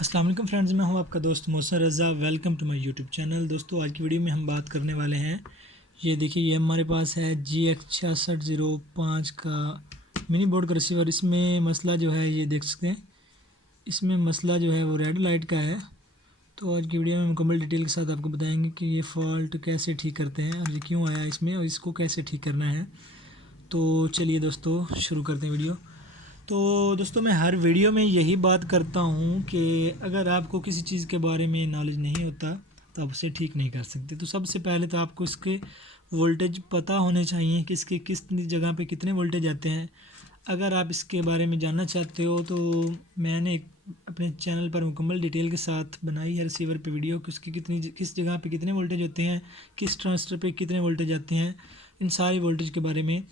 अस्सलाम वालेकुम फ्रेंड्स, मैं हूं आपका दोस्त Mohsin Raza. Welcome to my YouTube channel. दोस्तों, आज की वीडियो में हम बात करने वाले हैं, ये देखिए, ये हमारे पास है GX6605 का मिनी बोर्ड का रिसीवर। इसमें मसला जो है, ये देख सकते हैं, इसमें मसला जो है वो रेड लाइट का है। तो आज की वीडियो में मुकम्मल डिटेल के साथ आपको बताएंगे कि ये फ़ॉल्ट कैसे ठीक करते हैं और ये क्यों आया इसमें और इसको कैसे ठीक करना है। तो चलिए दोस्तों, शुरू करते हैं वीडियो। तो दोस्तों, मैं हर वीडियो में यही बात करता हूँ कि अगर आपको किसी चीज़ के बारे में नॉलेज नहीं होता तो आप उसे ठीक नहीं कर सकते। तो सबसे पहले तो आपको इसके वोल्टेज पता होने चाहिए कि इसके किस जगह पे कितने वोल्टेज आते हैं। अगर आप इसके बारे में जानना चाहते हो तो मैंने अपने चैनल पर मुकम्मल डिटेल के साथ बनाई है रिसीवर पे वीडियो कि उसकी किस जगह पे कितने वोल्टेज होते हैं, किस ट्रांजिस्टर पे कितने वोल्टेज आते हैं, इन सारी वोल्टेज के बारे में।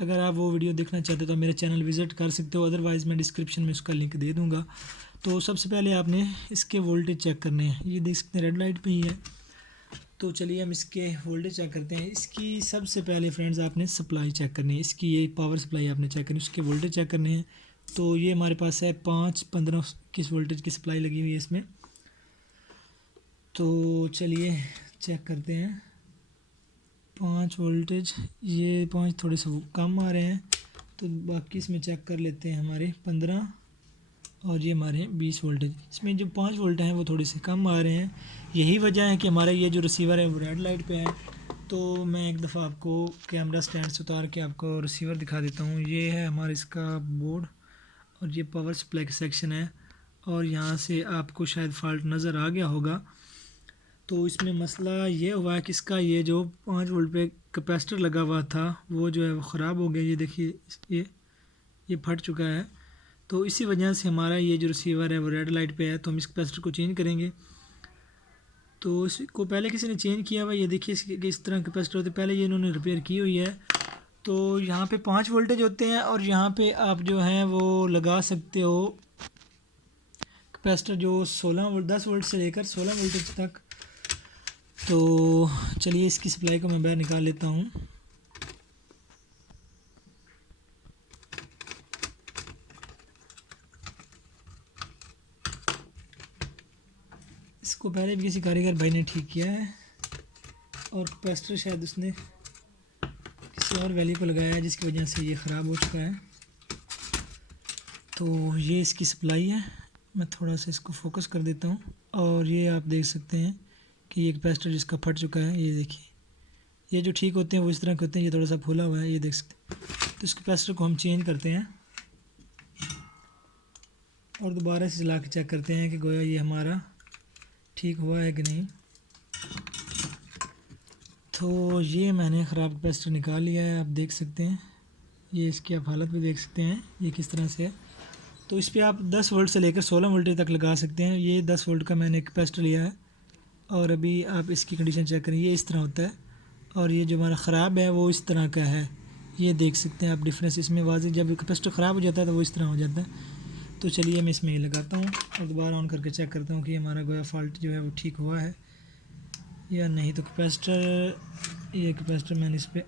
अगर आप वो वीडियो देखना चाहते हो तो मेरे चैनल विज़िट कर सकते हो, अदरवाइज़ मैं डिस्क्रिप्शन में उसका लिंक दे दूँगा। तो सबसे पहले आपने इसके वोल्टेज चेक करने हैं। ये देख सकते हैं रेड लाइट पे ही है। तो चलिए हम इसके वोल्टेज चेक करते हैं। इसकी सबसे पहले फ्रेंड्स आपने सप्लाई चेक करनी है, इसकी ये पावर सप्लाई आपने चेक करनी है, उसके वोल्टेज चेक करने हैं। तो ये हमारे पास है 5, 15 किस वोल्टेज की सप्लाई लगी हुई है इसमें। तो चलिए चेक करते हैं। 5 वोल्टेज, ये 5 थोड़े से कम आ रहे हैं, तो बाकी इसमें चेक कर लेते हैं। हमारे 15 और ये हमारे 20 वोल्टेज, इसमें जो 5 वोल्ट हैं वो थोड़े से कम आ रहे हैं। यही वजह है कि हमारा ये जो रिसीवर है वो रेड लाइट पे है। तो मैं एक दफ़ा आपको कैमरा स्टैंड से उतार के आपको रिसीवर दिखा देता हूँ। ये है हमारा इसका बोर्ड और ये पावर सप्लाई का सेक्शन है, और यहाँ से आपको शायद फ़ॉल्ट नज़र आ गया होगा। तो इसमें मसला ये हुआ है कि इसका ये जो 5 वोल्ट पे कैपेसिटर लगा हुआ था वो जो है वो ख़राब हो गया। ये देखिए, ये फट चुका है। तो इसी वजह से हमारा ये जो रिसीवर है वो रेड लाइट पे है। तो हम इस कैपेसिटर को चेंज करेंगे। तो इसको पहले किसी ने चेंज किया हुआ, ये देखिए इस तरह कैपेसिटर होते, पहले ये इन्होंने रिपेयर की हुई है। तो यहाँ पे 5 वोल्टेज होते हैं और यहाँ पे आप जो हैं वो लगा सकते हो कैपेसिटर जो 16 वोल्ट, 10 वोल्ट से लेकर 16 वोल्टेज तक। तो चलिए इसकी सप्लाई को मैं बाहर निकाल लेता हूँ। इसको पहले भी किसी कारीगर भाई ने ठीक किया है और कैपेसिटर शायद उसने किसी और वैल्यू को लगाया है जिसकी वजह से ये ख़राब हो चुका है। तो ये इसकी सप्लाई है। मैं थोड़ा सा इसको फोकस कर देता हूँ और ये आप देख सकते हैं कि ये कैपेसिटर जिसका फट चुका है, ये देखिए, ये जो ठीक होते हैं वो इस तरह के होते हैं, ये थोड़ा सा फूला हुआ है, ये देख सकते हैं। तो इस कैपेसिटर को हम चेंज करते हैं और दोबारा से चला के चेक करते हैं कि गोया ये हमारा ठीक हुआ है कि नहीं। तो ये मैंने ख़राब कैपेसिटर निकाल लिया है, आप देख सकते हैं। ये इसकी आप हालत भी देख सकते हैं ये किस तरह से है। तो इस पर आप 10 वोल्ट से लेकर 16 वोल्टेज तक लगा सकते हैं। ये 10 वोल्ट का मैंने कैपेसिटर लिया है और अभी आप इसकी कंडीशन चेक करें, ये इस तरह होता है और ये जो हमारा ख़राब है वो इस तरह का है। ये देख सकते हैं आप डिफरेंस इसमें वाज़ेह। जब कैपेसिटर ख़राब हो जाता है तो वो इस तरह हो जाता है। तो चलिए मैं इसमें ये लगाता हूँ और दोबारा ऑन करके चेक करता हूँ कि हमारा गोया फॉल्ट जो है वो ठीक हुआ है या नहीं। तो ये कैपेसिटर मैंने इस पर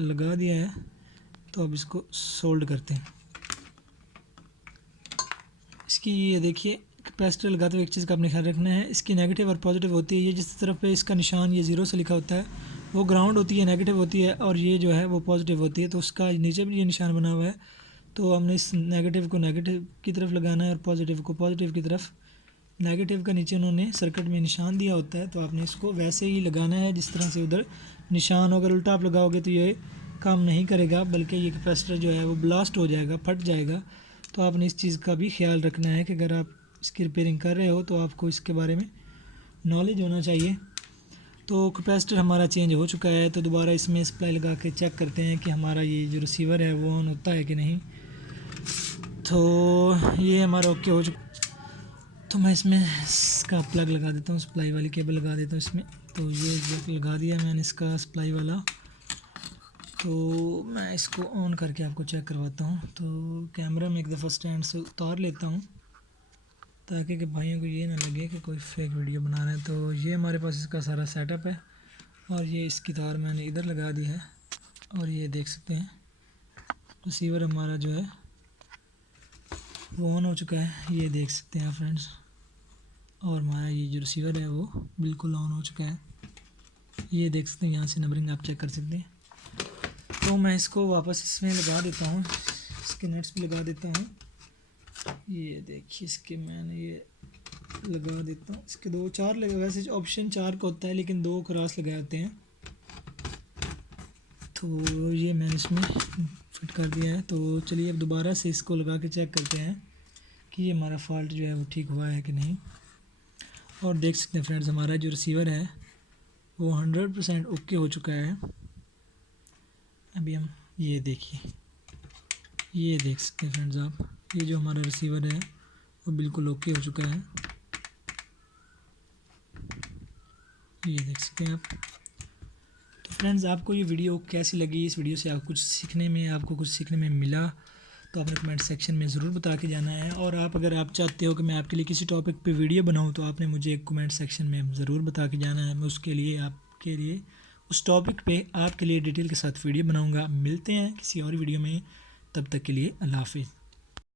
लगा दिया है। तो अब इसको सोल्ड करते हैं। इसकी ये देखिए, कैपेसिटर लगाते हुए एक चीज़ का आपने ख्याल रखना है, इसकी नेगेटिव और पॉजिटिव होती है। ये जिस तरफ पे इसका निशान ये 0 से लिखा होता है वो ग्राउंड होती है, नेगेटिव होती है, और ये जो है वो पॉजिटिव होती है। तो उसका नीचे भी ये निशान बना हुआ है। तो हमने इस नेगेटिव को नेगेटिव की तरफ लगाना है और पॉजिटिव को पॉजिटिव की तरफ। नेगेटिव का नीचे उन्होंने सर्किट में निशान दिया होता है, तो आपने इसको वैसे ही लगाना है जिस तरह से उधर निशान हो। अगर उल्टा आप लगाओगे तो ये काम नहीं करेगा, बल्कि ये कैपेसिटर जो है वो ब्लास्ट हो जाएगा, फट जाएगा। तो आपने इस चीज़ का भी ख्याल रखना है कि अगर आप इसकी रिपेयरिंग कर रहे हो तो आपको इसके बारे में नॉलेज होना चाहिए। तो कैपेसिटर हमारा चेंज हो चुका है। तो दोबारा इसमें सप्लाई लगा के चेक करते हैं कि हमारा ये जो रिसीवर है वो ऑन होता है कि नहीं। तो ये हमारा ओके हो चुका। तो मैं इसमें इसका प्लग लगा देता हूँ, सप्लाई वाली केबल लगा देता हूँ इसमें। तो ये लगा दिया मैंने इसका सप्लाई वाला। तो मैं इसको ऑन करके आपको चेक करवाता हूँ। तो कैमरा में एक दफ़ा स्टैंड से उतार लेता हूँ ताकि कि भाइयों को ये ना लगे कि कोई फेक वीडियो बना रहे हैं। तो ये हमारे पास इसका सारा सेटअप है और ये इसकी तार मैंने इधर लगा दी है और ये देख सकते हैं रिसीवर हमारा जो है वो ऑन हो चुका है, ये देख सकते हैं आप फ्रेंड्स। और हमारा ये जो रिसीवर है वो बिल्कुल ऑन हो चुका है, ये देख सकते हैं, यहाँ से नंबरिंग आप चेक कर सकते हैं। तो मैं इसको वापस इसमें लगा देता हूँ, इसके नट्स भी लगा देता हूँ। ये देखिए इसके मैंने ये लगा देता हूँ, इसके 2-4 लगा, वैसे ऑप्शन 4 का होता है लेकिन 2 क्रॉस लगाए होते हैं। तो ये मैंने इसमें फिट कर दिया है। तो चलिए अब दोबारा से इसको लगा के चेक करते हैं कि ये हमारा फॉल्ट जो है वो ठीक हुआ है कि नहीं। और देख सकते हैं फ्रेंड्स, हमारा जो रिसीवर है वो 100% ओके हो चुका है। अभी हम ये देखिए, ये देख सकते हैं फ्रेंड्स आप, ये जो हमारा रिसीवर है वो बिल्कुल ओके हो चुका है, ये देख सकते हैं आप। तो फ्रेंड्स आपको ये वीडियो कैसी लगी, इस वीडियो से आपको कुछ सीखने में मिला तो आपने कमेंट सेक्शन में ज़रूर बता के जाना है। और अगर आप चाहते हो कि मैं आपके लिए किसी टॉपिक पे वीडियो बनाऊं तो आपने मुझे एक कमेंट सेक्शन में ज़रूर बता के जाना है। मैं उसके लिए आपके लिए उस टॉपिक पे आपके लिए डिटेल के साथ वीडियो बनाऊंगा। मिलते हैं किसी और वीडियो में, तब तक के लिए अल्लाह हाफिज़।